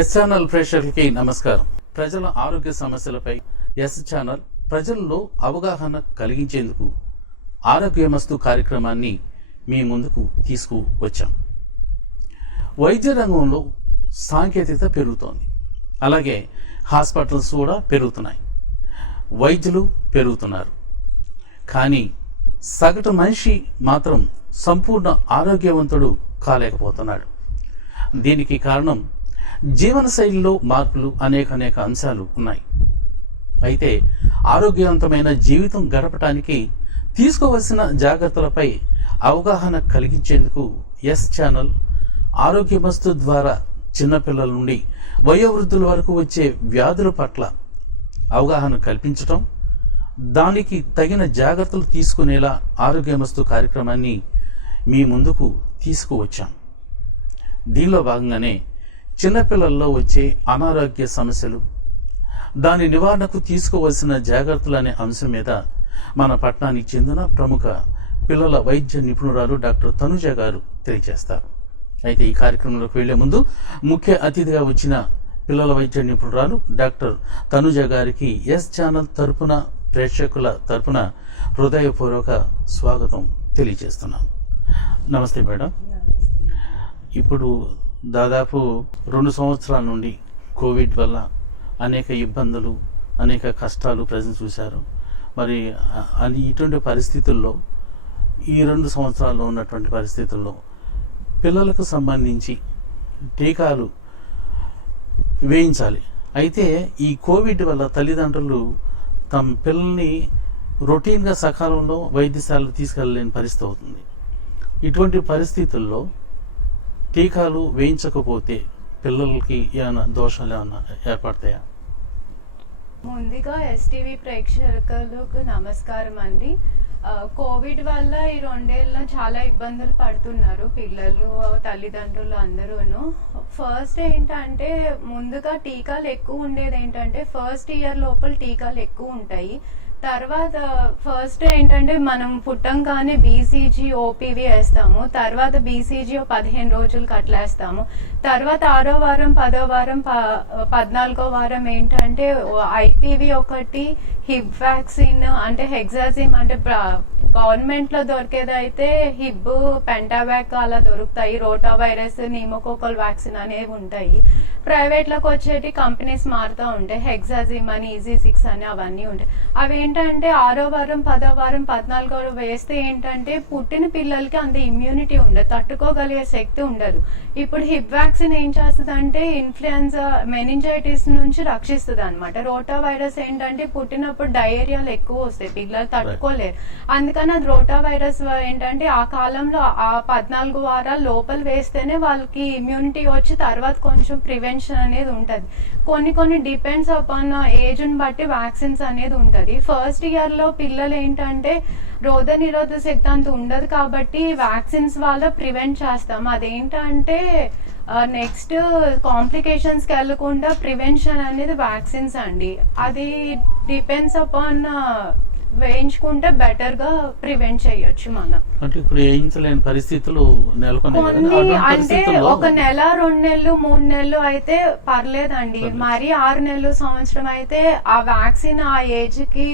S channel ప్రేక్షకులకి నమస్కారం. ప్రజల ఆరోగ్య సమస్యలపై ఎస్ ఛానల్ ప్రజల్లో అవగాహన కలిగించేందుకు ఆరోగ్యమస్తు కార్యక్రమాన్ని మీ ముందుకు తీసుకువచ్చాం. వైద్య రంగంలో సాంకేతికత పెరుగుతోంది, అలాగే హాస్పిటల్స్ కూడా పెరుగుతున్నాయి, వైద్యులు పెరుగుతున్నారు. కానీ సగటు మనిషి మాత్రం సంపూర్ణ ఆరోగ్యవంతుడు కాలేకపోతున్నాడు. దీనికి కారణం జీవనశైలిలో మార్పులు, అనేక అంశాలు ఉన్నాయి. అయితే ఆరోగ్యవంతమైన జీవితం గడపటానికి తీసుకోవలసిన జాగ్రత్తలపై అవగాహన కలిగించేందుకు ఎస్ ఛానల్ ఆరోగ్యమస్తు ద్వారా చిన్నపిల్లల నుండి వయోవృద్ధుల వరకు వచ్చే వ్యాధుల పట్ల అవగాహన కల్పించటం, దానికి తగిన జాగ్రత్తలు తీసుకునేలా ఆరోగ్యమస్తు కార్యక్రమాన్ని మీ ముందుకు తీసుకువచ్చాం. దీనిలో భాగంగానే చిన్నపిల్లల్లో వచ్చే అనారోగ్య సమస్యలు, దాని నివారణకు తీసుకోవలసిన జాగ్రత్తలు అనే అంశం మీద మన పట్టణానికి చెందిన ప్రముఖ పిల్లల వైద్య నిపుణురాలు డాక్టర్ తనుజ గారు తెలియజేస్తారు. అయితే ఈ కార్యక్రమంలోకి వెళ్లే ముందు ముఖ్య అతిథిగా వచ్చిన పిల్లల వైద్య నిపుణురాలు డాక్టర్ తనుజ గారికి ఎస్ ఛానల్ తరపున, ప్రేక్షకుల తరపున హృదయపూర్వక స్వాగతం తెలియజేస్తున్నాం. నమస్తే మేడం. ఇప్పుడు దాదాపు 2 సంవత్సరాల నుండి కోవిడ్ వల్ల అనేక ఇబ్బందులు, అనేక కష్టాలు ప్రజలు చూశారు. మరి ఇటువంటి పరిస్థితుల్లో, ఈ 2 సంవత్సరాల్లో ఉన్నటువంటి పరిస్థితుల్లో పిల్లలకు సంబంధించి టీకాలు వేయించాలి. అయితే ఈ కోవిడ్ వల్ల తల్లిదండ్రులు తమ పిల్లల్ని రొటీన్గా సకాలంలో వైద్యశాలకు తీసుకెళ్ళలేని పరిస్థితి అవుతుంది. ఇటువంటి పరిస్థితుల్లో టీకాలు వేయించకపోతే పిల్లలకి ఏమైనా దోషాలు ఏమైనా ఏర్పడతాయా? ముందుగా ఎస్టీవీ ప్రేక్షకులకు నమస్కారం అండి. కోవిడ్ వల్ల ఈ 2 ఏళ్ళలో చాలా ఇబ్బందులు పడుతున్నారు పిల్లలు, తల్లిదండ్రులు అందరూను. ఫస్ట్ ఏంటంటే ముందుగా టీకాలు ఎక్కువ ఉండేది ఏంటంటే ఫస్ట్ ఇయర్ లోపల టీకాలు ఎక్కువ ఉంటాయి. తర్వాత ఫస్ట్ ఏంటంటే మనం పుట్టంగానే బీసీజీ, ఓపీవీ వేస్తాము. తర్వాత బీసీజీ 15 రోజులకు అట్లా వేస్తాము. తర్వాత 6వ వారం, 10వ వారం, 14వ వారం ఏంటంటే ఐపీవీ ఒకటి, హిబ్ వ్యాక్సిన్ అంటే హెగ్జాజిమ్ అంటే గవర్నమెంట్ లో దొరికేదైతే హిబ్, పెంటావాక్ అలా దొరుకుతాయి. రోటా వైరస్, నిమోకోకల్ వ్యాక్సిన్ అనేవి ఉంటాయి. ప్రైవేట్ లోకి వచ్చేటి కంపెనీస్ మారుతూ ఉంటాయి. హెగ్జాజిమ్ అని, ఈజీ6 అని అవన్నీ ఉంటాయి. అవి ఏంటంటే 6వ వారం, 10వ వారం, 14వ వారం వేస్తే ఏంటంటే పుట్టిన పిల్లలకి అంత ఇమ్యూనిటీ ఉండదు, తట్టుకోగలిగే శక్తి ఉండదు. ఇప్పుడు హిబ్ వ్యాక్సిన్ ఏం చేస్తుంది అంటే ఇన్ఫ్లుయెన్జా, మెనింజైటిస్ నుంచి రక్షిస్తుంది అనమాట. రోటా వైరస్ ఏంటంటే పుట్టినప్పుడు డయేరియాలు ఎక్కువ వస్తాయి, పిల్లలు తట్టుకోలేరు. అందుకని అది రోటా వైరస్ ఏంటంటే ఆ కాలంలో ఆ 14 వారాల లోపల వేస్తేనే వాళ్ళకి ఇమ్యూనిటీ వచ్చి తర్వాత కొంచెం ప్రివెన్షన్ అనేది ఉంటది. కొన్ని డిపెండ్స్ అపాన్ ఏజ్ ని బట్టి వ్యాక్సిన్స్ అనేది ఉంటది. ఫస్ట్ ఇయర్ లో పిల్లలు ఏంటంటే రోగ నిరోధక శక్తి అంత ఉండదు కాబట్టి వ్యాక్సిన్స్ వల్ల ప్రివెంట్ చేస్తాం. అదేంటంటే నెక్స్ట్ కాంప్లికేషన్స్ కి వెళ్లకుండా ప్రివెన్షన్ అనేది వ్యాక్సిన్స్ అండి. అది డిపెండ్స్ అపాన్ వేయించుకుంటే బెటర్ గా ప్రివెంట్ చేయొచ్చు మనం. అంటే ఇప్పుడు వేయించలేని పరిస్థితులు కొన్ని అంటే 1 నెల, 2 నెలలు, 3 నెలలు అయితే పర్లేదండి. మరి 6 నెలలు, సంవత్సరం అయితే ఆ వ్యాక్సిన్ ఆ ఏజ్ కి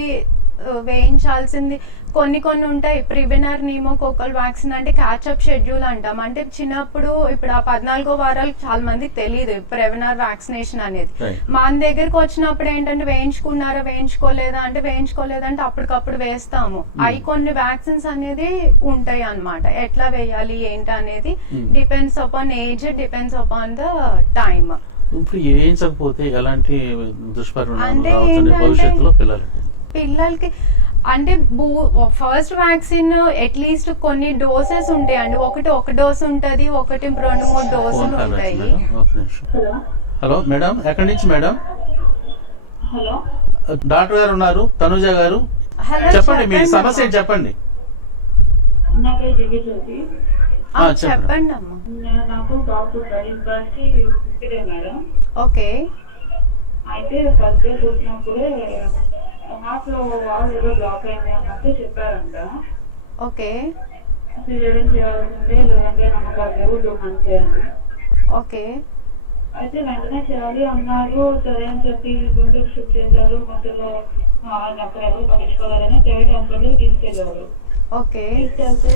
వేయించాల్సింది. కొన్ని ఉంటాయి. ప్రివెనర్ నిమోకోకల్ వ్యాక్సిన్ అంటే క్యాచ్అప్ షెడ్యూల్ అంటాం. అంటే చిన్నప్పుడు ఇప్పుడు ఆ 14 వారాలకు చాలా మందికి తెలియదు ప్రివెనర్ వ్యాక్సినేషన్ అనేది. మన దగ్గరకు వచ్చినప్పుడు ఏంటంటే వేయించుకోలేదా అంటే వేయించుకోలేదంటే అప్పటికప్పుడు వేస్తాము. అవి కొన్ని వ్యాక్సిన్స్ అనేది ఉంటాయి అన్నమాట. ఎట్లా వేయాలి ఏంటి అనేది depends upon age, depends upon the time. ఇప్పుడు వేయించకపోతే ఎలాంటి దుష్పరిణామాలు భవిష్యత్తులో పిల్లలకి అంటే ఫస్ట్ వ్యాక్సిన్ అట్లీస్ట్ కొన్ని డోసెస్ ఉంటాయండి. ఒక డోస్ ఉంటది, 1, 2, 3 డోసులు ఉంటాయి. హలో మేడం, ఎక్కడి నుంచి మేడం? డాక్టర్ గారు ఉన్నారు, తనుజ గారు. చెప్పండి, మీ సమస్య చెప్పండి. చెప్పండి అమ్మా. ఓకే. అయితే ఫస్ట్ డే చూసినప్పుడే హార్ట్లో వాల్ ఏదో బ్లాక్ అయింది అన్నట్టు చెప్పారంట. ఓకే. సిజేరియన్ చేయాల్సిందే, లేదంటే నమ్మకాలు లేవు, 2 months అని. ఓకే. అయితే వెంటనే చేయాలి అన్నారు. సరే అని చెప్పి గుంటూరు షిఫ్ట్ చేశారు. గుంటూరులో అక్కడ ఎవరు పట్టించుకోవాలని ప్రైవేట్ హాస్పిటల్ తీసుకెళ్లారు. ఓకే. తీసుకెళ్తే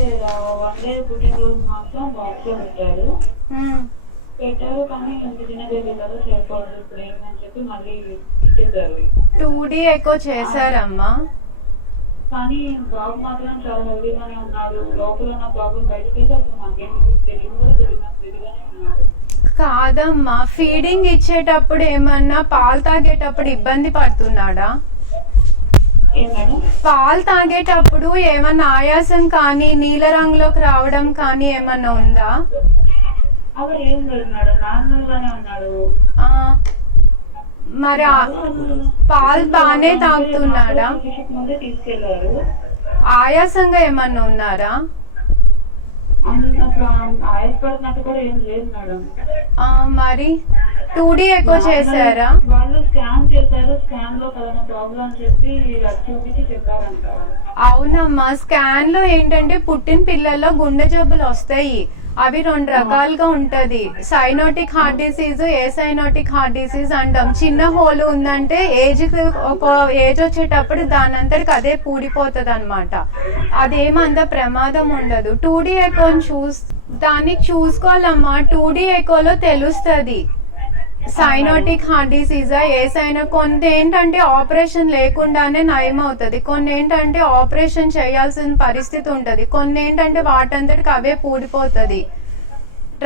1 డే పుట్టినరోజు మాత్రం బాక్స్ లో పెట్టారు. కానీ ఇంత చిన్న బేబీ కదా చేయకూడదు ఇప్పుడు ఏమని చెప్పి మళ్ళీ ఇచ్చేసారు. 2D echo చేశారమ్మా. కానీ బాబు మాత్రం చాలా హెల్దీగానే ఉన్నాడు. లోపల ఉన్న ప్రాబ్లం బయటకైతే అసలు మాకేం తెలియదు కూడా తెలియగానే ఉన్నాడు. కాదమ్మా, ఫీడింగ్ ఇచ్చేటప్పుడు ఏమన్నా పాలు తాగేటప్పుడు ఇబ్బంది పడుతున్నాడా? పాలు తాగేటప్పుడు ఏమన్నా ఆయాసం కానీ నీల రంగులోకి రావడం కానీ ఏమన్నా ఉందా? అవి ఏం లేదు మేడం, నార్మల్ గానే ఉన్నాడు. మరి పాలు బానే తాగుతున్నాడా? ముందే తీసుకెళ్లారు. ఆయాసంగా ఏమన్నా ఉన్నారా? ఆయాసపడుతున్నట్టు కూడా ఏం లేదు మేడం. మరి 2D ఎక్కువ చేశారా? వాళ్ళు స్కాన్ చేశారు. స్కాన్ లో కలన ప్రాబ్లం చెప్పి చూపించి చెప్పారంట. అవునమ్మా, స్కాన్ లో ఏంటంటే పుట్టిన పిల్లల్లో గుండె జబ్బులు వస్తాయి. అవి 2 రకాలుగా ఉంటది. Cyanotic heart disease, acyanotic heart disease అంటాం. చిన్న హోల్ ఉందంటే ఒక ఏజ్ వచ్చేటప్పుడు దాని అంతటికి అదే పూడిపోతుంది అనమాట. అదేమంత ప్రమాదం ఉండదు. 2D ఎకో దానికి చూసుకోవాలమ్మా. 2D ఎకోలో తెలుస్తుంది సైనోటిక్ హార్ట్ డిసీజా ఏసైనా. కొన్ని ఏంటంటే ఆపరేషన్ లేకుండానే నయం అవుతుంది. కొన్ని ఏంటంటే ఆపరేషన్ చేయాల్సిన పరిస్థితి ఉంటది. కొన్ని ఏంటంటే వాటంతటికి అవే పూడిపోతుంది.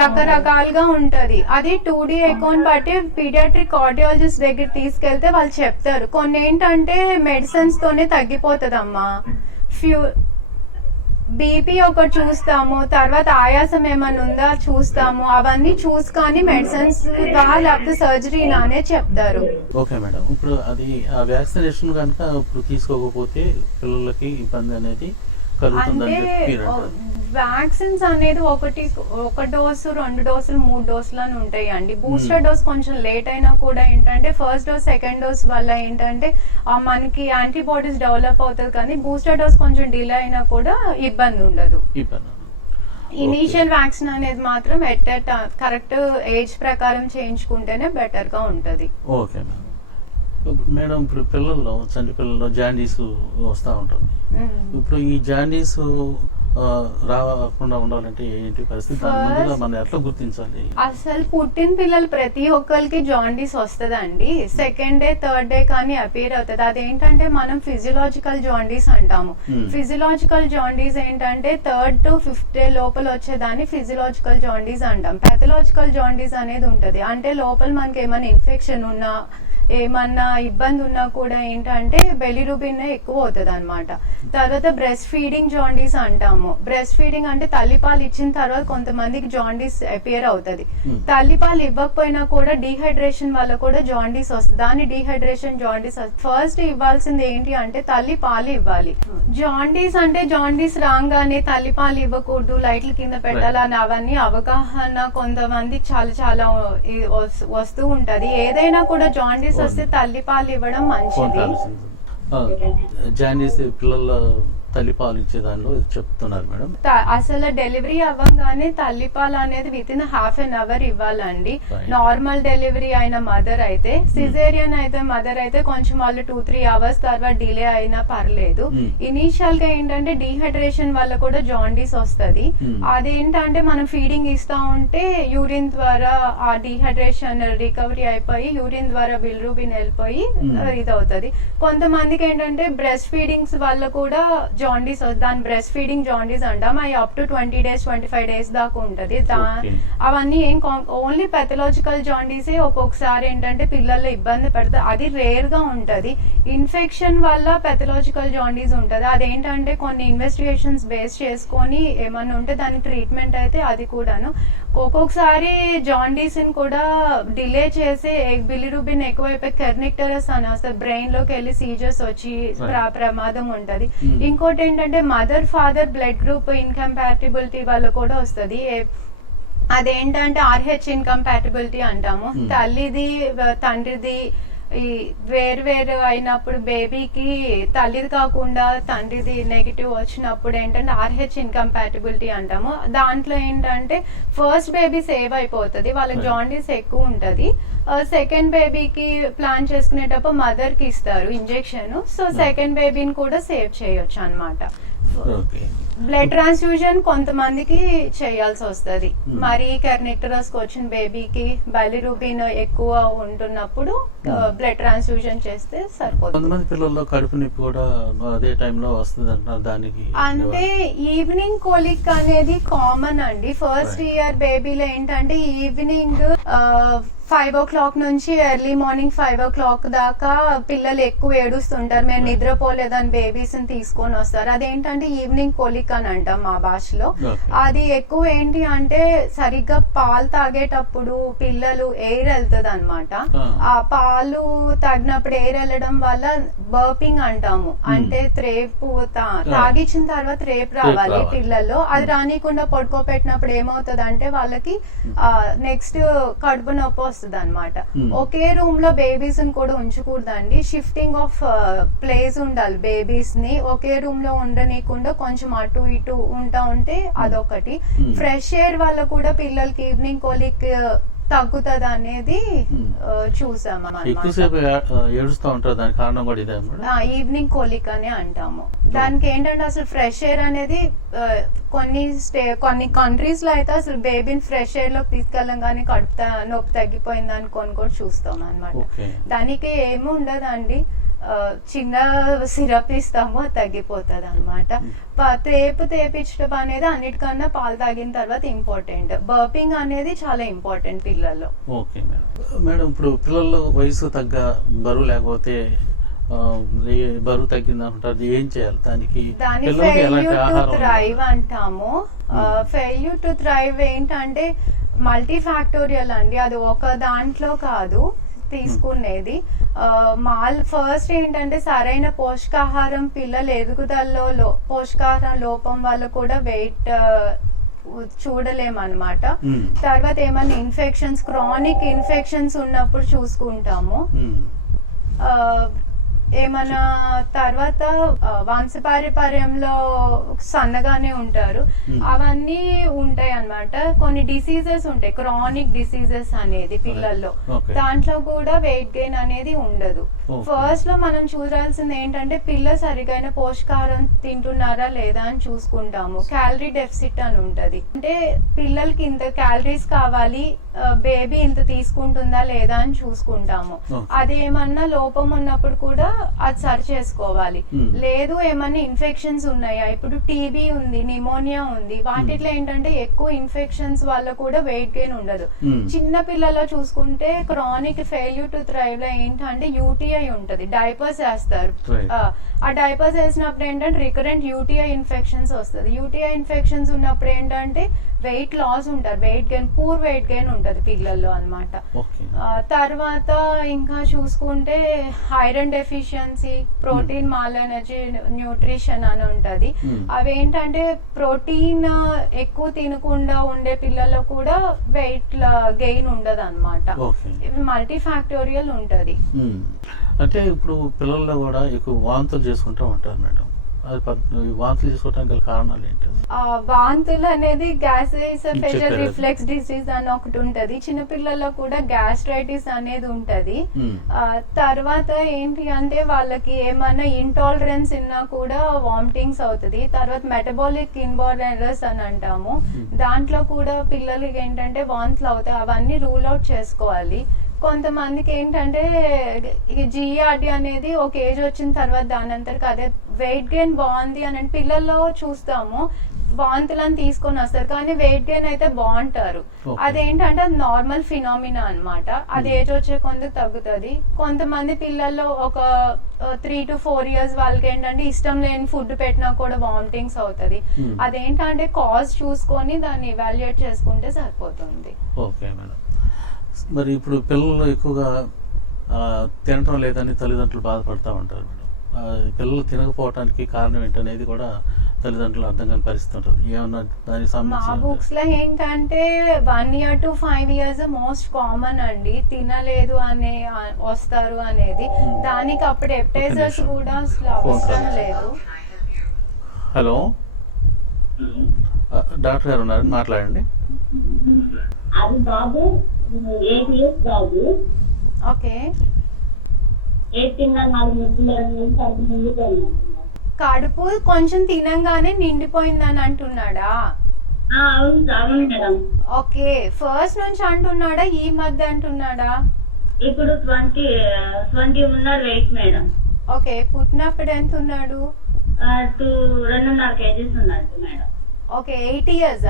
రకరకాలుగా ఉంటది. అది 2D ఎకోని బట్టి పీడియాట్రిక్ కార్డియాలజిస్ట్ దగ్గర తీసుకెళ్తే వాళ్ళు చెప్తారు. కొన్ని ఏంటంటే మెడిసిన్స్ తోనే తగ్గిపోతుంది అమ్మా. బీపీ ఒకటి చూస్తాము, తర్వాత ఆయాసం ఏమైనా ఉందా చూస్తాము. అవన్నీ చూసుకొని మెడిసిన్స్ లేకపోతే సర్జరీ అనే చెప్తారు. ఓకే మేడం, ఇప్పుడు అది ఆ వ్యాక్సినేషన్ కనుక ఇప్పుడు తీసుకోకపోతే పిల్లలకి ఇబ్బంది అనేది అంటే వ్యాక్సిన్స్ అనేది ఒక డోసు 2 డోసులు 3 డోసులు అని ఉంటాయి అండి. బూస్టర్ డోస్ కొంచెం లేట్ అయినా కూడా ఏంటంటే ఫస్ట్ డోస్ సెకండ్ డోస్ వల్ల ఏంటంటే మనకి యాంటీబాడీస్ డెవలప్ అవుతుంది. కానీ బూస్టర్ డోస్ కొంచెం డిలే అయినా కూడా ఇబ్బంది ఉండదు. ఇనీషియల్ వ్యాక్సిన్ అనేది మాత్రం కరెక్ట్ ఏజ్ ప్రకారం చేయించుకుంటేనే బెటర్ గా ఉంటది. ఓకే మేడం, ఇప్పుడు పిల్లల్లో చంటి పిల్లల్లో జాండీస్ వస్తూ ఉంటుంది. ఇప్పుడు ఈ జాండీస్ రాకుండా ఉండాలంటే ఏంటి పరిస్థితి? ముందుగా మనం ఎట్లా గుర్తించాలి? అసలు పుట్టిన పిల్లలు ప్రతి ఒక్కరికి జాండీస్ వస్తుందండి. 2nd డే 3rd డే కానీ అపీర్ అవుతుంది. అదేంటంటే మనం ఫిజియలాజికల్ జాండీస్ అంటాము. ఫిజియలాజికల్ జాండీస్ ఏంటంటే 3rd to 5th డే లోపల వచ్చేదాన్ని ఫిజియలాజికల్ జాండీస్ అంటాం. పాథలాజికల్ జాండీస్ అనేది ఉంటది. అంటే లోపల మనకి ఏమైనా ఇన్ఫెక్షన్ ఉన్నా ఏమన్నా ఇబ్బంది ఉన్నా కూడా ఏంటంటే బెలిరూబిన్ ఎక్కువ అవుతుంది అనమాట. తర్వాత బ్రెస్ట్ ఫీడింగ్ జాండీస్ అంటాము. బ్రెస్ట్ ఫీడింగ్ అంటే తల్లిపాలు ఇచ్చిన తర్వాత కొంతమందికి జాండీస్ అపియర్ అవుతుంది. తల్లిపాలు ఇవ్వకపోయినా కూడా డీహైడ్రేషన్ వల్ల కూడా జాండీస్ వస్తుంది. దాన్ని డీహైడ్రేషన్ జాండీస్. ఫస్ట్ ఇవ్వాల్సింది ఏంటి అంటే తల్లి పాలు ఇవ్వాలి. జాండీస్ అంటే జాండీస్ రాగానే తల్లిపాలు ఇవ్వకూడదు, లైట్ల కింద పెట్టాలని అవన్నీ అవగాహన కొంతమంది చాలా వస్తూ ఉంటది. ఏదైనా కూడా జాండీస్ వస్తే తల్లిపాలు ఇవ్వడం మంచిది. జాండీస్ పిల్లల తల్లిపాలు ఇచ్చే దానిలో చెప్తున్నారు మేడం. అసలు డెలివరీ అవ్వగానే తల్లిపాలు అనేది వితిన్ ½ an hour ఇవ్వాలండి. నార్మల్ డెలివరీ అయిన మదర్ అయితే, సిజేరియన్ అయితే మదర్ అయితే కొంచెం వాళ్ళు 2-3 hours తర్వాత డిలే అయినా పర్లేదు. ఇనీషియల్ గా ఏంటంటే డీహైడ్రేషన్ వల్ల కూడా జాండీస్ వస్తుంది. అదేంటంటే మనం ఫీడింగ్ ఇస్తా ఉంటే యూరిన్ ద్వారా ఆ డీహైడ్రేషన్ రికవరీ అయిపోయి యూరిన్ ద్వారా బిలిరూబిన్ వెళ్ళిపోయి ఇదవుతుంది. కొంతమందికి ఏంటంటే బ్రెస్ట్ ఫీడింగ్స్ వల్ల కూడా జాండీస్, దాని బ్రెస్ట్ ఫీడింగ్ జాండీస్ అంటాం. అవి అప్ టు 20 days 25 days దాకా ఉంటది. అవన్నీ ఏం ఓన్లీ పెథలాజికల్ జాండీసే ఒక్కొక్కసారి ఏంటంటే పిల్లల్లో ఇబ్బంది పెడతాయి. అది రేర్ గా ఉంటది. ఇన్ఫెక్షన్ వల్ల పెథలాజికల్ జాండీస్ ఉంటది. అదేంటంటే కొన్ని ఇన్వెస్టిగేషన్స్ బేస్ చేసుకొని ఏమన్నా ఉంటే దానికి ట్రీట్మెంట్ అయితే అది కూడాను. ఒక్కొక్కసారి జాండీస్ కూడా డిలే చేసి బిలిరూబిన్ ఎక్కువైపోయి కెర్నిక్టరస్ అని వస్తుంది. బ్రెయిన్ లోకి వెళ్ళి సీజర్స్ వచ్చి ప్రమాదం ఉంటది. ఇంకోటి ఏంటంటే mother father blood group incompatibility వల్ల కూడా వస్తుంది. అదేంటంటే RH ఇన్కంపాటిబిలిటీ అంటాము. తల్లిది తండ్రిది ఈ వేరు అయినప్పుడు బేబీకి తల్లిది కాకుండా తండ్రిది నెగిటివ్ వచ్చినప్పుడు ఏంటంటే RH ఇన్కంపాటిబిలిటీ అంటాము. దాంట్లో ఏంటంటే ఫస్ట్ బేబీ సేవ్ అయిపోతుంది, వాళ్ళకి జాండీస్ ఎక్కువ ఉంటది. సెకండ్ బేబీకి ప్లాన్ చేసుకునేటప్పుడు మదర్ కి ఇస్తారు ఇంజెక్షన్, సో సెకండ్ బేబీని కూడా సేవ్ చేయొచ్చు అన్నమాట. బ్లడ్ ట్రాన్స్ఫ్యూజన్ కొంతమందికి చేయాల్సి వస్తుంది, మరి కెర్నిక్టరస్ వచ్చిన బేబీకి బైలిరూబిన్ ఎక్కువ ఉంటున్నప్పుడు బ్లడ్ ట్రాన్స్ఫ్యూజన్ చేస్తే సరిపోతుంది. కొంతమంది పిల్లల్లో కడుపు నొప్పి కూడా అదే టైంలో వస్తుంది అంటున్నారు, దానికి అంటే ఈవినింగ్ కోలిక్ అనేది కామన్ అండి. ఫస్ట్ ఇయర్ బేబీలో ఏంటంటే ఈవినింగ్ 5 o'clock నుంచి ఎర్లీ మార్నింగ్ 5 o'clock దాకా పిల్లలు ఎక్కువ ఏడుస్తుంటారు, మేము నిద్రపోలేదని బేబీస్ ని తీసుకొని వస్తారు. అదేంటంటే ఈవినింగ్ కోలిక్ అని అంటాం మా భాషలో. అది ఎక్కువ ఏంటి అంటే సరిగ్గా పాలు తాగేటప్పుడు పిల్లలు ఎయిర్ వెళ్తుంది అనమాట. ఆ పాలు తాగినప్పుడు ఎయిర్ వెళ్ళడం వల్ల బర్పింగ్ అంటాము, అంటే త్రేపు తాగిచ్చిన తర్వాత రేపు రావాలి పిల్లల్లో. అది రానికుండా పడుకోబెట్టినప్పుడు ఏమవుతుంది అంటే వాళ్ళకి నెక్స్ట్ కడుపు నొప్పి వస్తుంది అనమాట. ఒకే రూమ్ లో బేబీస్ ని కూడా ఉంచకూడదండి, షిఫ్టింగ్ ఆఫ్ ప్లేస్ ఉండాలి. బేబీస్ ని ఒకే రూమ్ లో ఉండనీయకుండా కొంచెం అటు ఇటు ఉంటా ఉంటే అదొకటి. ఫ్రెష్ ఎయిర్ వల్ల కూడా పిల్లలకి ఈవినింగ్ కోలిక్ తగ్గుతుంది అనేది చూసాం. ఏడుస్తూ ఉంటారు, దానికి కారణం కూడా ఇదే. ఈవినింగ్ కోలిక్ అని అంటాము. దానికి ఏంటంటే అసలు ఫ్రెష్ ఎయిర్ అనేది కొన్ని కంట్రీస్ లో అయితే అసలు బేబీని ఫ్రెష్ ఎయిర్ లోకి తీసుకెళ్ళంగానే కడుపు నొప్పి తగ్గిపోయింది అనుకొని కూడా చూస్తాం అనమాట. దానికి ఏమి ఉండదండి, చిన్న సిరప్ ఇస్తాము, తగ్గిపోతుంది అనమాట. తేపించడం అనేది అన్నిటికన్నా పాలు తాగిన తర్వాత ఇంపార్టెంట్. బర్పింగ్ అనేది చాలా ఇంపార్టెంట్ పిల్లల్లో. ఓకే మేడం, ఇప్పుడు పిల్లల్లో వయసు తగ్గ బరువు లేకపోతే బరువు తగ్గింది అంటారు, ఏం చేయాలి దానికి? ఫెయిల్యూర్ టు థ్రైవ్ అంటాము. ఫెయిల్యూర్ టు థ్రైవ్ ఏంటంటే మల్టీ ఫ్యాక్టోరియల్ అండి, అది ఒక దాంట్లో కాదు తీసుకునేది. ఫస్ట్ ఏంటంటే సరైన పోషకాహారం, పిల్లల ఎదుగుదలలో పోషకాహారం లోపం వల్ల కూడా వెయిట్ చూడలేమన్నమాట. తర్వాత ఏమైనా ఇన్ఫెక్షన్స్, క్రానిక్ ఇన్ఫెక్షన్స్ ఉన్నప్పుడు చూసుకుంటాము. ఏమన్నా తర్వాత వంశపారంపర్యంలో సన్నగానే ఉంటారు, అవన్నీ ఉంటాయి అన్నమాట. కొన్ని డిసీజెస్ ఉంటాయి, క్రానిక్ డిసీజెస్ అనేది పిల్లల్లో, దాంట్లో కూడా వెయిట్ గెయిన్ అనేది ఉండదు. ఫస్ట్ లో మనం చూడాల్సింది ఏంటంటే పిల్లలు సరిగైన పోషకాహారం తింటున్నారా లేదా అని చూసుకుంటాము. క్యాలరీ డెఫిసిట్ అని ఉంటది, అంటే పిల్లలకి ఇంత క్యాలరీస్ కావాలి, బేబీ ఇంత తీసుకుంటుందా లేదా అని చూసుకుంటాము. అది ఏమన్నా లోపం ఉన్నప్పుడు కూడా అది సరి చేసుకోవాలి. లేదు ఏమన్నా ఇన్ఫెక్షన్స్ ఉన్నాయా, ఇప్పుడు టీబీ ఉంది, నిమోనియా ఉంది, వాటిలో ఏంటంటే ఎక్కువ ఇన్ఫెక్షన్స్ వల్ల కూడా వెయిట్ గెయిన్ ఉండదు. చిన్న పిల్లల్లో చూసుకుంటే క్రానిక్ ఫెయిల్యూర్ టు థ్రైవ్ లో ఏంటంటే యూటీఐ ఉంటది, డైపర్స్ వేస్తారు. ఆ డైపర్స్ వేసినప్పుడు ఏంటంటే రికరెంట్ యూటీఐ ఇన్ఫెక్షన్స్ వస్తుంది. యూటీఐ ఇన్ఫెక్షన్స్ ఉన్నప్పుడు ఏంటంటే వెయిట్ లాస్ ఉంటారు, weight gain, poor weight gain ఉంటది పిల్లల్లో అన్నమాట. తర్వాత ఇంకా చూసుకుంటే iron deficiency, protein mall energy nutrition అని ఉంటది. అవేంటంటే ప్రోటీన్ ఎక్కువ తినకుండా ఉండే పిల్లల్లో కూడా వెయిట్ గెయిన్ ఉండదు అన్నమాట. ఇవి మల్టీ ఫ్యాక్టోరియల్ ఉంటది. అంటే ఇప్పుడు పిల్లల్లో కూడా ఎక్కువ వాంతులు చేసుకుంటూ ఉంటారు మేడం, వాంతులు చేసుకోవడానికి గల కారణాలు ఏంటి? వాంతులు అనేది గ్యాస్ట్రైటిస్ రిఫ్లెక్స్ డిసీజ్ అని ఒకటి ఉంటది. చిన్నపిల్లల్లో కూడా గ్యాస్ట్రైటిస్ అనేది ఉంటది. తర్వాత ఏంటి అంటే వాళ్ళకి ఏమైనా ఇంటాలరెన్స్ ఉన్నా కూడా వామిటింగ్స్ అవుతుంది. తర్వాత మెటబాలిక్ ఇన్బార్న్ ఎర్రర్స్ అని అంటాము, దాంట్లో కూడా పిల్లలకి ఏంటంటే వాంతులు అవుతాయి. అవన్నీ రూల్ అవుట్ చేసుకోవాలి. కొంతమందికి ఏంటంటే జిఆర్డి అనేది ఒక ఏజ్ వచ్చిన తర్వాత దాని అంతటికి అదే వెయిట్ గెయిన్ బాగుంది అని పిల్లల్లో చూస్తాము, వాంతులను తీసుకొని వస్తారు, కానీ వెయిట్ గెయిన్ అయితే బాగుంటారు. అదేంటంటే అది నార్మల్ ఫినామినా అన్నమాట, అది ఏజ్ వచ్చే కొందుకు తగ్గుతుంది. కొంతమంది పిల్లల్లో ఒక 3 to 4 years వాళ్ళకి ఏంటంటే ఇష్టం లేని ఫుడ్ పెట్టినా కూడా వామిటింగ్స్ అవుతుంది. అదేంటంటే కాజ్ చూసుకొని దాన్ని ఎవాల్యుయేట్ చేసుకుంటే సరిపోతుంది. ఓకే మేడం, మరి ఇప్పుడు పిల్లలు ఎక్కువగా తినటం లేదని తల్లిదండ్రులు బాధపడుతూ ఉంటారు మేడం. పిల్లలు తినకపోవటానికి కారణం ఏంటనేది కూడా తల్లిదండ్రులు అర్థం కాని పరిస్థితి ఉంటుంది. ఏమన్నా దానికి మా సంబంధించి బుక్స్ లో ఏంటంటే 1 year to 5 years most common అండి, తినలేదు అనే వస్తారు అనేది. దానికి అప్పుడు ఎప్టైజర్స్ నిమిషం. కూడా అసలు ఫోన్ అవసరం కాల్. లేదు. హలో, డాక్టర్ గారు ఉన్నారు, మాట్లాడండి. అది బాబు 8 years బాబు. ఓకే, 8.5 ముద్దులు కడుపు నిండిపోయింది. కడుపు కొంచెం తినంగానే నిండిపోయిందని అంటున్నాడా? అవును అవును మేడం. ఓకే, ఫస్ట్ నుంచి అంటున్నాడా, ఈ మధ్య అంటున్నాడా? ఇప్పుడు 20 ఉన్నారు వెయిట్ మేడం. ఓకే, పుట్టినప్పుడు ఎంత ఉన్నాడు? 2.5 kgs ఉన్నట్టు madam. Okay, 8 years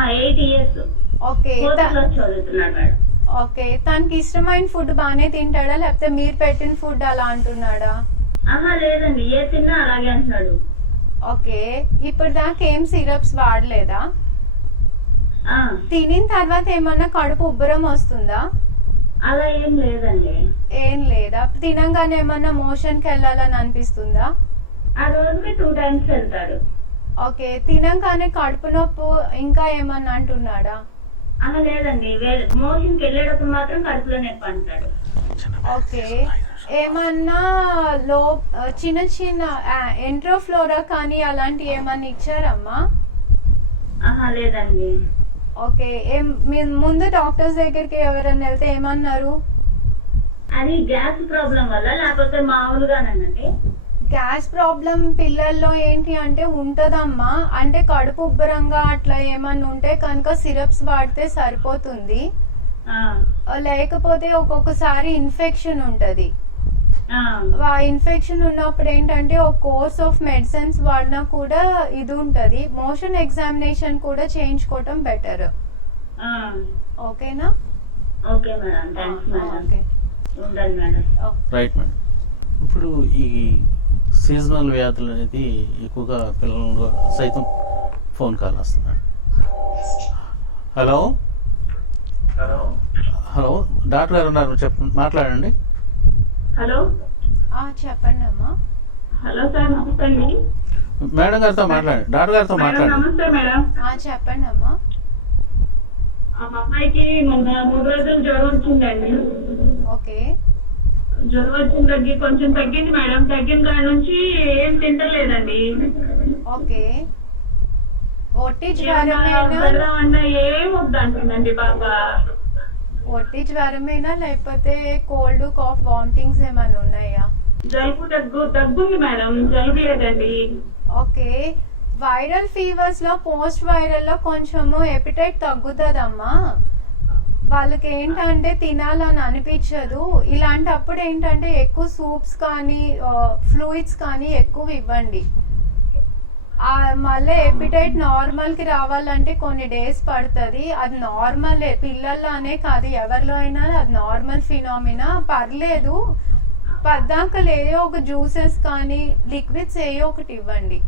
8 years. Okay, 4th class చదువుతున్నాడు మేడం. ఓకే, తనకి ఇష్టమైన ఫుడ్ బాగానే తింటాడా, లేకపోతే మీరు పెట్టిన ఫుడ్ అలా అంటున్నాడా? లేదండి, ఏ తిన్నా అలాగే అంటున్నాడు. ఓకే, ఇప్పుడు దాకా ఏం సిరప్స్ వాడలేదా? తినిన తర్వాత ఏమన్నా కడుపు ఉబ్బరం వస్తుందా? అలా ఏం లేదండి. ఏం లేదా? తినంగానే ఏమన్నా మోషన్కి వెళ్ళాలని అనిపిస్తుందా? ఆ రోజుకి 2 times వెళ్తాడు. ఓకే, తినంగానే కడుపు నొప్పి ఇంకా ఏమన్నా అంటున్నాడా? లేదండి, మోషన్కి వెళ్ళేటప్పుడు మాత్రం కడుపులో నొప్పి అంటాడు. ఓకే, ఏమన్నా చిన్న చిన్న ఎంట్రోఫ్లోరా కానీ అలాంటి ఏమన్నా ఇచ్చారమ్మా? లేదండి. ఓకే, మీరు ముందు డాక్టర్స్ దగ్గరికి ఎవరైనా వెళ్తే ఏమన్నారు? అది గ్యాస్ ప్రాబ్లం వల్ల లేకపోతే మామూలుగానండి? గ్యాస్ ప్రాబ్లం పిల్లల్లో ఏంటి అంటే ఉంటదమ్మా, అంటే కడుపు ఉబ్బరంగా అట్లా ఏమన్నా ఉంటే కనుక సిరప్స్ వాడితే సరిపోతుంది. లేకపోతే ఒక్కొక్కసారి ఇన్ఫెక్షన్ ఉంటది. ఆ ఇన్ఫెక్షన్ ఉన్నప్పుడు ఏంటంటే ఒక కోర్స్ ఆఫ్ మెడిసిన్స్ వాడినా కూడా ఇది ఉంటది. మోషన్ ఎగ్జామినేషన్ కూడా చేయించుకోవటం బెటర్. ఓకేనా? Okay madam, thanks madam. Okay, ఉండండి మేడం. Right madam. ఇప్పుడు ఈ సీజనల్ వ్యాధులు అనేది ఎక్కువగా పిల్లలు సైతం ఫోన్ కాల్ వస్తున్నాడు. హలో హలో, డాక్టర్ గారు ఉన్నారు, మాట్లాడండి. హలో చెప్పండి అమ్మా. హలో సార్, నమస్తే అండి. మేడం గారితో మాట్లాడండి, డాక్టర్ గారితో మాట్లాడండి. నమస్తే మేడం. చెప్పండి అమ్మా. మా అమ్మాయికి మొన్న 3 రోజులు జ్వరం వచ్చిందండి. ఓకే, జ్వరం వచ్చిన కొంచెం తగ్గింది మేడం. తగ్గిన కాడ నుంచి ఏం తింటలేదండి. ఓకే, ఒట్టి జ్వరమేనా? అన్న ఏం వద్దంటుందండి బాగా. ఒట్టి జ్వరమేనా లేకపోతే కోల్డ్ కాఫ్ వామిటింగ్స్ ఏమైనా ఉన్నాయా? జలుబు దగ్గుంది మేడం, జలుబు లేదండి. ఓకే, వైరల్ ఫీవర్స్ లో పోస్ట్ వైరల్ లో కొంచెము ఎపిటైట్ తగ్గుతుందమ్మా. వాళ్ళకి ఏంటంటే తినాలని అనిపించదు. ఇలాంటప్పుడు ఏంటంటే ఎక్కువ సూప్స్ కానీ ఫ్లూయిడ్స్ కానీ ఎక్కువ ఇవ్వండి. మళ్ళీ ఎపిటైట్ నార్మల్ కి రావాలంటే కొన్ని డేస్ పడుతుంది. అది నార్మలే, పిల్లల్లో అనే కాదు ఎవరిలో అయినా అది నార్మల్ ఫినామినా. పర్లేదు, పద్దాకలు ఏదో ఒక జ్యూసెస్ కానీ లిక్విడ్స్ ఏదో ఒకటి ఇవ్వండి.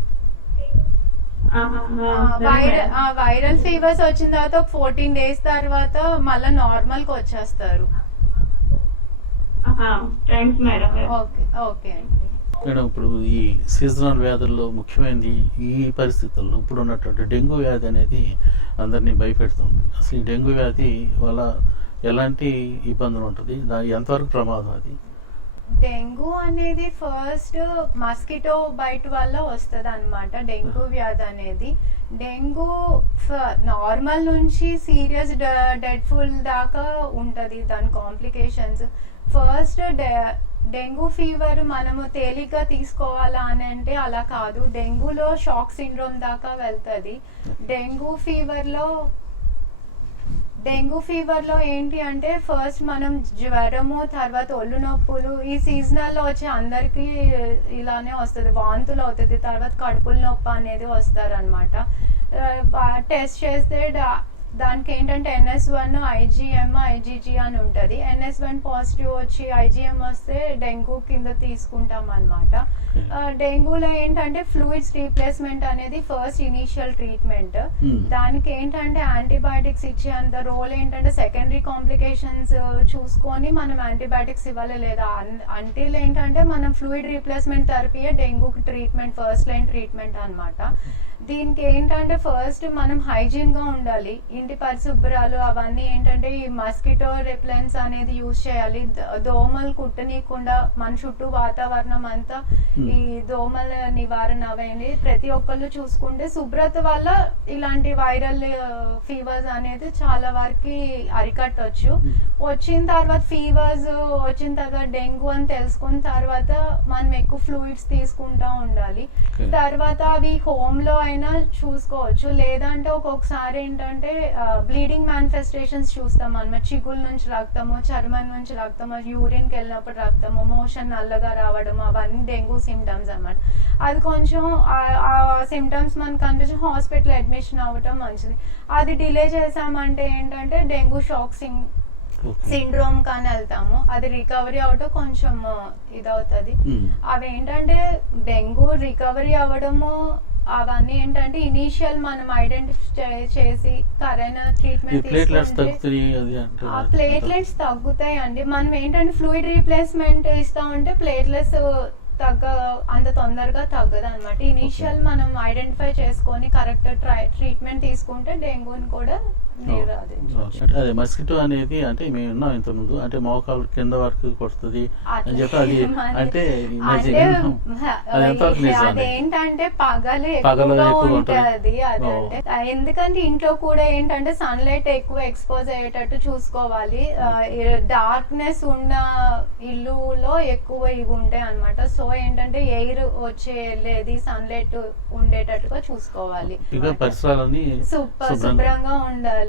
వైరల్ ఫీవర్స్ వచ్చిన తర్వాత 14 days తర్వాత మళ్ళీ నార్మల్ కి వచ్చేస్తారు. Thanks madam. ఓకే ఓకే అండి. మేడం, ఇప్పుడు ఈ సీజనల్ వ్యాధుల్లో ముఖ్యమైనది ఈ పరిస్థితుల్లో ఇప్పుడు ఉన్నటువంటి డెంగ్యూ వ్యాధి అనేది అందరినీ భయపెడుతుంది. అసలు ఈ డెంగ్యూ వ్యాధి వల్ల ఎలాంటి ఇబ్బందులు ఉంటుంది, ఎంతవరకు ప్రమాదం అది? డెంగ్యూ అనేది ఫస్ట్ మస్కిటో బైట్ వల్ల వస్తుంది అనమాట. డెంగ్యూ వ్యాధి అనేది డెంగ్యూ నార్మల్ నుంచి సీరియస్ డెడ్ఫుల్ దాకా ఉంటుంది దాని కాంప్లికేషన్స్. ఫస్ట్ డెంగ్యూ ఫీవర్ మనము తేలిగ్గా తీసుకోవాలా అని అంటే అలా కాదు. డెంగ్యూలో షాక్ సిండ్రోమ్ దాకా వెళ్తుంది. డెంగ్యూ ఫీవర్లో ఏంటి అంటే ఫస్ట్ మనం జ్వరము, తర్వాత ఒళ్ళు నొప్పులు, ఈ సీజనల్లో వచ్చే అందరికీ ఇలానే వస్తుంది. వాంతులు అవుతుంది, తర్వాత కడుపుల నొప్పి అనేది వస్తారనమాట. టెస్ట్ చేస్తే దానికి ఏంటంటే NS1 IgM IgG అని ఉంటుంది. NS1 పాజిటివ్ వచ్చి IgM వస్తే డెంగ్యూ కింద తీసుకుంటాం అనమాట. డెంగ్యూలో ఏంటంటే ఫ్లూయిడ్స్ రీప్లేస్మెంట్ అనేది ఫస్ట్ ఇనీషియల్ ట్రీట్మెంట్. దానికి ఏంటంటే యాంటీబయాటిక్స్ ఇచ్చే అంత రోల్ ఏంటంటే సెకండరీ కాంప్లికేషన్స్ చూసుకొని మనం యాంటీబయాటిక్స్ ఇవ్వాలి లేదా అంటిల్ ఏంటంటే మనం ఫ్లూయిడ్ రీప్లేస్మెంట్ థెరపీయే డెంగ్యూకి ట్రీట్మెంట్, ఫస్ట్ లైన్ ట్రీట్మెంట్ అన్నమాట. దీనికి ఏంటంటే ఫస్ట్ మనం హైజీన్ గా ఉండాలి, ఇంటి పరిశుభ్రాలు అవన్నీ ఏంటంటే ఈ మస్కిటో రిప్లెన్స్ అనేది యూజ్ చేయాలి. దోమలు కుట్టనీయకుండా మన చుట్టూ వాతావరణం అంతా ఈ దోమల నివారణ అవేంటి ప్రతి ఒక్కళ్ళు చూసుకుంటే శుభ్రత వల్ల ఇలాంటి వైరల్ ఫీవర్స్ అనేది చాలా వరకు అరికట్టవచ్చు. వచ్చిన తర్వాత ఫీవర్స్ వచ్చిన తర్వాత డెంగ్యూ అని తెలుసుకున్న తర్వాత మనం ఎక్కువ ఫ్లూయిడ్స్ తీసుకుంటా ఉండాలి. తర్వాత అవి హోమ్ లో అయినా చూసుకోవచ్చు, లేదంటే ఒక్కొక్కసారి ఏంటంటే బ్లీడింగ్ మేనిఫెస్టేషన్స్ చూస్తాం అన్నమాట. చిగుల నుంచి రక్తము, చర్మం నుంచి రక్తము, యూరిన్కి వెళ్ళినప్పుడు రక్తము, మోషన్ నల్లగా రావడం అవన్నీ డెంగ్యూ సిమ్టమ్స్ అన్నమాట. అది కొంచెం ఆ సిమ్టమ్స్ మనకు కనిపించి హాస్పిటల్ అడ్మిషన్ అవ్వటం మంచిది. అది డిలే చేసామంటే ఏంటంటే డెంగ్యూ షాక్ సిండ్రోమ్ కానీ వెళ్తాము, అది రికవరీ అవటం కొంచెం ఇదవుతుంది. అవి ఏంటంటే డెంగ్యూ రికవరీ అవ్వడము అవన్నీ ఏంటంటే ఇనీషియల్ మనం ఐడెంటిఫై చేసి సరైన ట్రీట్మెంట్ ఆ ప్లేట్లెట్స్ తగ్గుతాయి అండి. మనం ఏంటంటే ఫ్లూయిడ్ రీప్లేస్మెంట్ ఇస్తా ఉంటే ప్లేట్లెట్స్ అంత తొందరగా తగ్గదు అనమాట. ఇనీషియల్ మనం ఐడెంటిఫై చేసుకొని కరెక్ట్ ట్రీట్మెంట్ తీసుకుంటే డెంగ్యూని కూడా అదే మస్కిటో అనేది అంటే మేము ఉన్నాం ఇంత ముందు అంటే మోకాలు కింద వరకు కొడుతుంది అని చెప్పి అది అంటే అదేంటంటే పగలు ఎక్కువగా ఉంటది. అదంటే ఎందుకంటే ఇంట్లో కూడా ఏంటంటే సన్లైట్ ఎక్కువ ఎక్స్పోజ్ అయ్యేటట్టు చూసుకోవాలి. డార్క్నెస్ ఉన్న ఇల్లులో ఎక్కువ ఇవి ఉంటాయి అనమాట. సో ఏంటంటే ఎయిర్ వచ్చే వెళ్ళేది సన్లైట్ ఉండేటట్టుగా చూసుకోవాలి, శుభ్రంగా ఉండాలి.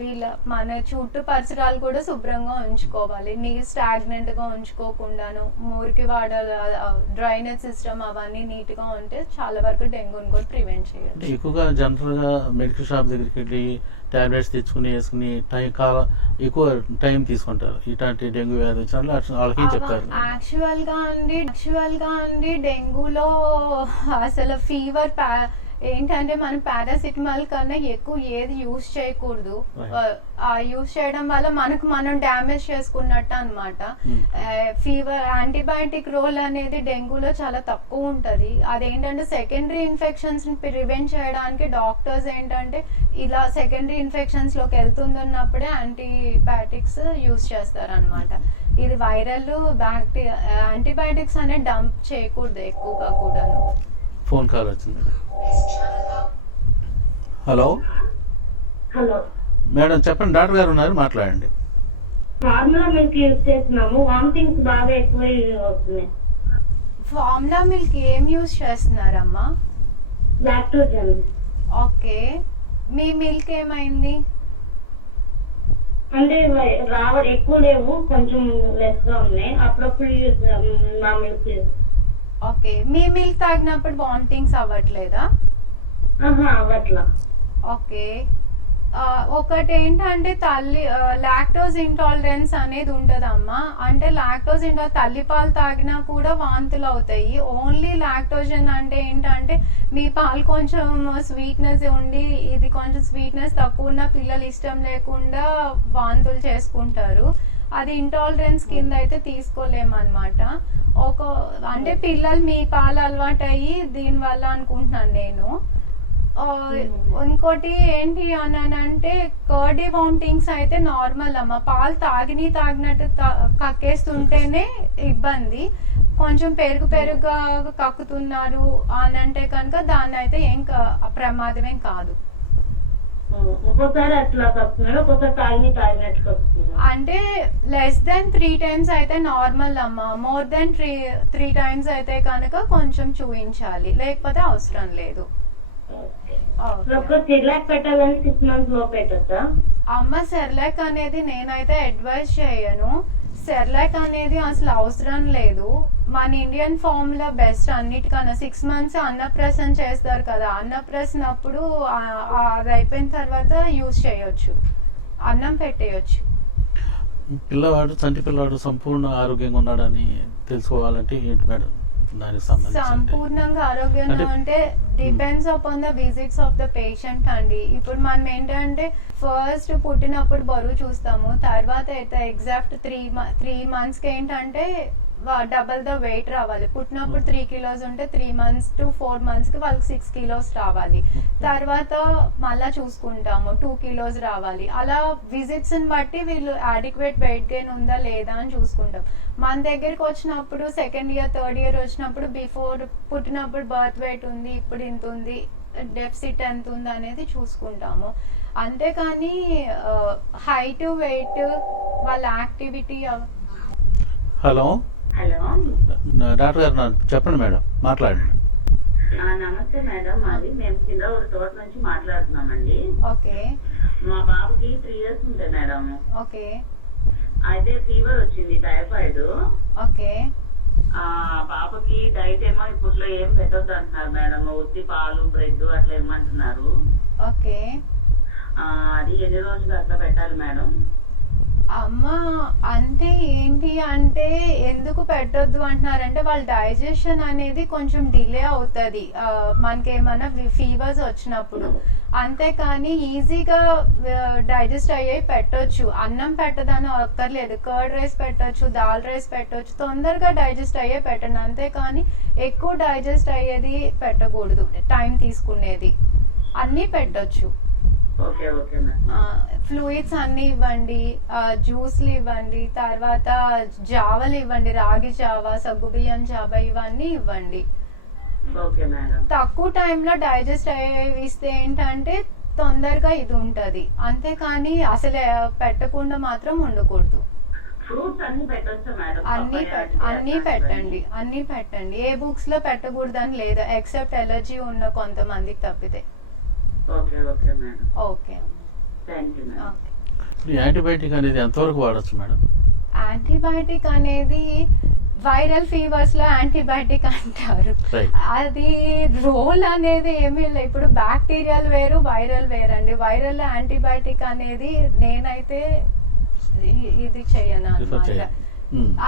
వీళ్ళ మన చుట్టూ పరిసరాలు కూడా శుభ్రంగా ఉంచుకోవాలి, నీరు స్టాగ్నెంట్ గా ఉంచుకోకుండాను, మురికి వాడాలి, డ్రైనేజ్ సిస్టమ్ అవన్నీ నీట్ గా ఉంటే చాలా వరకు డెంగ్యూని కూడా ప్రివెంట్ చేయాలి. ఎక్కువగా జనరల్ గా మెడికల్ షాప్ దగ్గరికి వెళ్ళి టాబ్లెట్స్ తెచ్చుకుని వేసుకుని ఎక్కువ టైం తీసుకుంటారు. ఇట్లాంటి డెంగ్యూ వ్యాధి వచ్చిన వాళ్ళకి చెప్తారు. యాక్చువల్ గా అండి డెంగ్యూలో అసలు ఫీవర్ ఏంటంటే మనం పారాసిటమాల్ కన్నా ఎక్కువ ఏది యూజ్ చేయకూడదు. ఆ యూజ్ చేయడం వల్ల మనం డ్యామేజ్ చేసుకున్నట్టు అనమాట. ఫీవర్ యాంటీబయాటిక్ రోల్ అనేది డెంగ్యూలో చాలా తక్కువ ఉంటది. అదేంటంటే సెకండరీ ఇన్ఫెక్షన్స్ ని ప్రివెంట్ చేయడానికి డాక్టర్స్ ఏంటంటే ఇలా సెకండరీ ఇన్ఫెక్షన్స్ లోకి వెళ్తున్నప్పుడే యాంటీబయాటిక్స్ యూజ్ చేస్తారనమాట. ఇది వైరల్ బ్యాక్టీరియా యాంటీబయాటిక్స్ అనేది డంప్ చేయకూడదు ఎక్కువగా కూడా. ఫోన్ కాల్ వచ్చింది. హలో మేడం చెప్పండి, డాక్టర్ గారు ఉన్నారు, మాట్లాడండి. ఫార్ములా మిల్క్ యూజ్ చేస్తున్నాము, వామిటింగ్స్ బాగా ఎక్కువ అవుతున్నాయి. ఫార్ములా మిల్క్ ఏం యూజ్ చేస్తున్నారమ్మా? లాక్టోజన్. ఓకే, మీ మిల్క్ ఏమైంది? అంటే ఎక్కువ లేవు, కొంచెం లెస్ గా ఉన్నాయి. అప్పుడప్పుడు మా మిల్క్. ఓకే, మీ మిల్క్ తాగినప్పుడు వామిటింగ్స్ అవ్వట్లేదా? అవ్వట్లా. ఓకే, ఒకటి ఏంటంటే లాక్టోజ్ ఇంటాలరెన్స్ అనేది ఉంటదమ్మా. అంటే లాక్టోజ్ తల్లిపాలు తాగినా కూడా వాంతులు అవుతాయి. ఓన్లీ లాక్టోజన్ అంటే ఏంటంటే మీ పాలు కొంచెం స్వీట్నెస్ ఉండి ఇది కొంచెం స్వీట్నెస్ తక్కువ ఉన్న పిల్లలు ఇష్టం లేకుండా వాంతులు చేసుకుంటారు. అది ఇంటాలరెన్స్ కింద అయితే తీసుకోలేమన్నమాట. అంటే పిల్లలు మీ పాలు అలవాటు అయ్యి దీనివల్ల అనుకుంటున్నాను నేను. ఇంకోటి ఏంటి అంటే కర్డీ వామిటింగ్స్ అయితే నార్మల్ అమ్మ. పాలు తాగినట్టు కక్కేస్తుంటేనే ఇబ్బంది. కొంచెం పెరుగుగా కక్కుతున్నారు అని అంటే కనుక దాన్ని అయితే ఏం ప్రమాదమేం కాదు. అంటే లెస్ దెన్ 3 times అయితే నార్మల్ అమ్మ. మోర్ దెన్ 3 times అయితే కనుక కొంచెం చూయించాలి, లేకపోతే అవసరం లేదు. అమ్మ సెర్లాక్ అనేది నేనైతే అడ్వైజ్ చేయను. సెర్లాక్ అనేది అసలు అవసరం లేదు. మన ఇండియన్ ఫార్ములా బెస్ట్ అన్నిటికన్నా. 6 months అన్నప్రాసన చేస్తారు కదా, అన్నప్రాసన అప్పుడు అది అయిపోయిన తర్వాత యూజ్ చేయొచ్చు, అన్నం పెట్టేయచ్చు. చంటి పిల్లవాడు సంపూర్ణ ఆరోగ్యంగా ఉన్నాడని తెలుసుకోవాలంటే ఏంటి మేడం దానికి సంబంధించి? సంపూర్ణంగా ఆరోగ్యంగా అంటే depends upon the visits of the patient అండి. ఇప్పుడు మనం ఏంటంటే ఫస్ట్ పుట్టినప్పుడు బరువు చూస్తాము, తర్వాత అయితే ఎగ్జాక్ట్ 3 monthsకి ఏంటంటే డబల్ ద వెయిట్ రావాలి. పుట్టినప్పుడు 3 kilos ఉంటే 3 months to 4 monthsకి వాళ్ళకి 6 kilos రావాలి. తర్వాత మళ్ళా చూసుకుంటాము 2 kilos రావాలి. అలా విజిట్స్ని బట్టి వీళ్ళు అడిక్వేట్ వెయిట్ గెయిన్ ఉందా లేదా అని చూసుకుంటాం. మన దగ్గరికి వచ్చినప్పుడు 2nd year 3rd year వచ్చినప్పుడు బిఫోర్ పుట్టినప్పుడు బర్త్ వెయిట్ ఉంది, ఇప్పుడు ఇంత ఉంది, డెఫిసిట్ ఎంత ఉంది అనేది చూసుకుంటాము. అంతేకాని హైట్ వెయిట్ వాళ్ళ యాక్టివిటీ. హలో హలో డాక్టర్ గారు చెప్పండి మేడం, మాట్లాడండి. నమస్తే మేడం, అది మేము కింద ఒక తోట నుంచి మాట్లాడుతున్నామండి. ఓకే. మా బాబుకి 3 years ఉంటాయి మేడం. ఓకే. అయితే ఫీవర్ వచ్చింది, టైఫాయిడ్. ఓకే. పాపకి డైట్ ఏమో ఇప్పుడులో ఏం పెట్టొద్దు అంటున్నారు మేడం, ఉత్తి పాలు బ్రెడ్ అట్లా ఏమంటున్నారు. ఓకే. అది ఎన్ని రోజులు అట్లా పెట్టాలి మేడం? అమ్మ అంటే ఏంటి అంటే ఎందుకు పెట్టొద్దు అంటున్నారంటే వాళ్ళ డైజెషన్ అనేది కొంచెం డిలే అవుతుంది మనకేమన్నా ఫీవర్స్ వచ్చినప్పుడు. అంతేకాని ఈజీగా డైజెస్ట్ అయ్యే పెట్టొచ్చు, అన్నం పెట్టదని అక్కర్లేదు. కర్డ్ రైస్ పెట్టొచ్చు, దాల్ రైస్ పెట్టొచ్చు, తొందరగా డైజెస్ట్ అయ్యే పెట్టండి. అంతేకాని ఎక్కువ డైజెస్ట్ అయ్యేది పెట్టకూడదు, టైం తీసుకునేది. అన్నీ పెట్టొచ్చు. ఫ్లూయిడ్స్ అన్ని ఇవ్వండి, జ్యూస్లు ఇవ్వండి, తర్వాత జావలు ఇవ్వండి, రాగి జావ, సగ్గుబియ్యం జావ ఇవన్నీ ఇవ్వండి. తక్కువ టైంలో డైజెస్ట్ ఇస్తే ఏంటంటే తొందరగా ఇది ఉంటది. అంతేకాని అసలు పెట్టకుండా మాత్రం ఉండకూడదు. అన్ని పెట్టండి. ఏ బుక్స్ లో పెట్టకూడదు అని లేదు, ఎక్సెప్ట్ ఎలర్జీ ఉన్న కొంతమందికి తప్పితే. యాంటీబయాటిక్ అనేది ఎంతవరకు వాడచ్చు మేడం? యాంటీబయాటిక్ అనేది వైరల్ ఫీవర్స్ లో యాంటీబయాటిక్ అంటారు. అది రోల్ అనేది ఏమీ లేదు. ఇప్పుడు బ్యాక్టీరియల్ వేరు, వైరల్ వేరండి. వైరల్ యాంటీబయాటిక్ అనేది నేనైతే ఇది చెయ్యను అన్నమాట.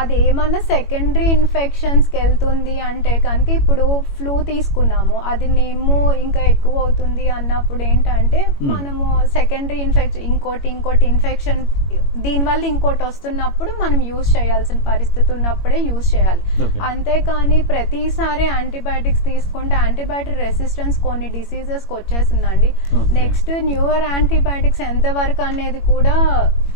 అది ఏమన్నా సెకండరీ ఇన్ఫెక్షన్స్ కి వెళ్తుంది అంటే కనుక, ఇప్పుడు ఫ్లూ తీసుకున్నాము, అది మేము ఇంకా ఎక్కువ అవుతుంది అన్నప్పుడు ఏంటంటే మనము సెకండరీ ఇన్ఫెక్షన్ ఇంకోటి ఇన్ఫెక్షన్ దీనివల్ల ఇంకోటి వస్తున్నప్పుడు మనం యూజ్ చేయాల్సిన పరిస్థితి ఉన్నప్పుడే యూజ్ చేయాలి. అంతేకాని ప్రతిసారి యాంటీబయాటిక్స్ తీసుకుంటే యాంటీబయాటిక్ రెసిస్టెన్స్ కొన్ని డిసీజెస్ కి వచ్చేసిందండి. నెక్స్ట్ న్యూయర్ యాంటీబయాటిక్స్ ఎంత వరకు అనేది కూడా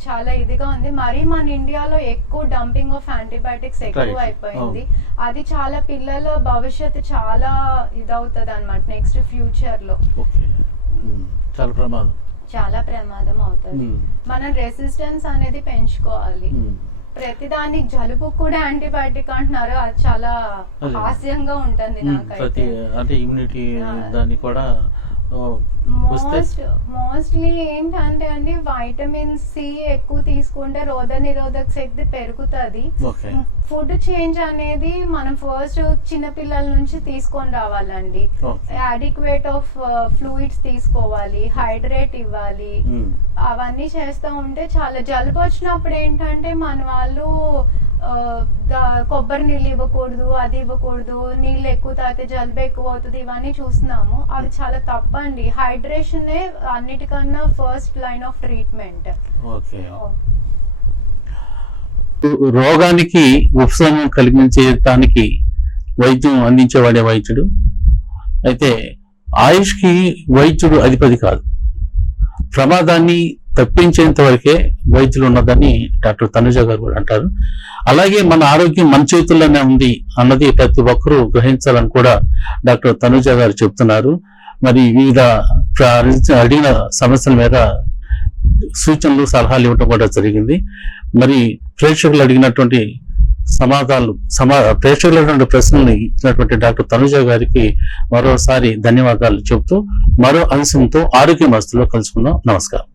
చాలా ఇదిగా ఉంది. మరి మన ఇండియాలో ఎక్కువ డంపింగ్ ఆఫ్ యాంటీబయాటిక్స్ ఎక్కువ అయిపోయింది. అది చాలా పిల్లల భవిష్యత్తు చాలా ఇదవుతుంది అన్నమాట నెక్స్ట్ ఫ్యూచర్ లో. చాలా ప్రమాదం అవుతుంది. మనం రెసిస్టెన్స్ అనేది పెంచుకోవాలి. ప్రతిదానికి జలుబు కూడా యాంటీబయాటిక్ అంటున్నారు, అది చాలా హాస్యంగా ఉంటుంది నాకైతే. అంటే ఇమ్యూనిటీ దాన్ని కూడా మోస్ట్లీ ఏంటంటే అండి వైటమిన్ సి ఎక్కువ తీసుకుంటే రోగ నిరోధక శక్తి పెరుగుతుంది. ఫుడ్ చేంజ్ అనేది మనం ఫస్ట్ చిన్నపిల్లల నుంచి తీసుకొని రావాలండి. అడిక్వేట్ ఆఫ్ ఫ్లూయిడ్స్ తీసుకోవాలి, హైడ్రేట్ ఇవ్వాలి, అవన్నీ చేస్తూ ఉంటే చాలా. జలుబు వచ్చినప్పుడు ఏంటంటే మన వాళ్ళు కొబ్బరి నీళ్ళు ఇవ్వకూడదు, అది ఇవ్వకూడదు, నీళ్ళు ఎక్కువ తాగితే జలుబు ఎక్కువ అవుతుంది, ఇవన్నీ చూస్తున్నాము. అవి చాలా తప్పండి. హైడ్రేషన్ అన్నిటికన్నా ఫస్ట్ లైన్ ఆఫ్ ట్రీట్మెంట్. రోగానికి ఉపశమనం కలిగించడానికి వైద్యం అందించేవాడే వైద్యుడు. అయితే ఆయుష్కి వైద్యుడు అధిపతి కాదు. ప్రమాదాన్ని తప్పించేంత వరకే వైద్యులు ఉన్నదని డాక్టర్ తనుజ గారు కూడా అంటారు. అలాగే మన ఆరోగ్యం మన చేతుల్లోనే ఉంది అన్నది ప్రతి ఒక్కరూ గ్రహించాలని కూడా డాక్టర్ తనుజ గారు చెప్తున్నారు. మరి వివిధ అడిగిన సమస్యల మీద సూచనలు సలహాలు ఇవ్వటం కూడా జరిగింది. మరి ప్రేక్షకులు అడిగినటువంటి ప్రేక్షకులైనటువంటి ప్రశ్నలు ఇచ్చినటువంటి డాక్టర్ తనుజ గారికి మరోసారి ధన్యవాదాలు చెబుతూ మరో అంశంతో ఆరోగ్య మస్తులో కలుసుకుందాం. నమస్కారం.